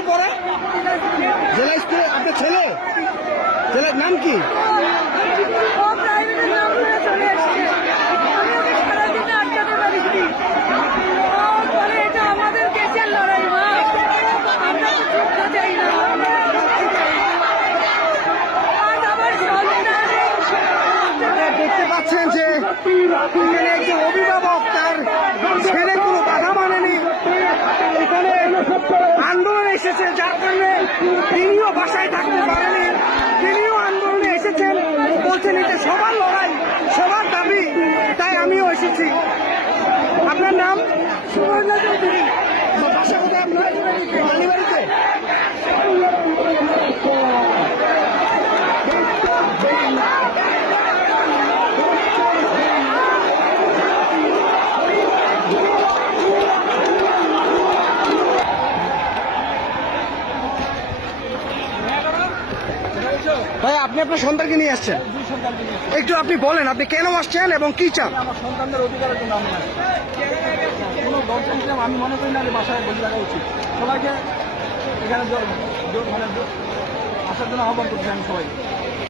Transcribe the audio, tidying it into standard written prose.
স্কুলে পড়ে? জেলা স্কুলে? আপনার ছেলে? ছেলের নাম কি? দেখতে পাচ্ছেন যে এখানে একজন অভিভাবক তার ছেলে কোনো বাধা মানেনি, এখানে আন্দোলন এসেছে, যার কারণে তিনিও বাসায় থাকতে পারেনি, তিনিও আন্দোলনে এসেছেন, বলছেন এটা সবার লড়াই, সবার দাবি, তাই আমিও এসেছি। আপনার নাম? সুবর্ণা চৌধুরী। বাসা কোথায় আপনার? মালিবাড়িতে। ভাই, আপনি আপনার সন্তানকে নিয়ে আসছেন, একটু আপনি বলেন আপনি কেন আসছেন এবং কি চান? আমার সন্তানদের অধিকারের জন্য আমি কোনো দর্শন আমি মনে করি না যে বাসায় বসে রাখা উচিত। সবাইকে এখানে মানে আসার জন্য আহ্বান করছি আমি সবাইকে।